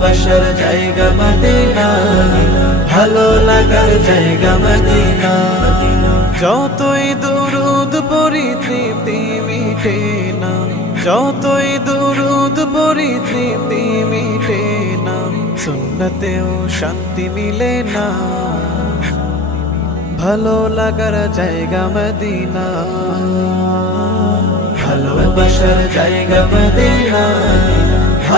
বসর জায়গা মদিনা ভালো লাগার জায়গা মদিনা যতই দুরুদ পরিতৃপ্তি মিটে না যতই দুরুদ পরিতৃপ্তি মিটে না সুন্নতেও শান্তি মিলে না ভালো লাগার জায়গা মদিনা ভালো ভালোবাসার জায়গা মদিনা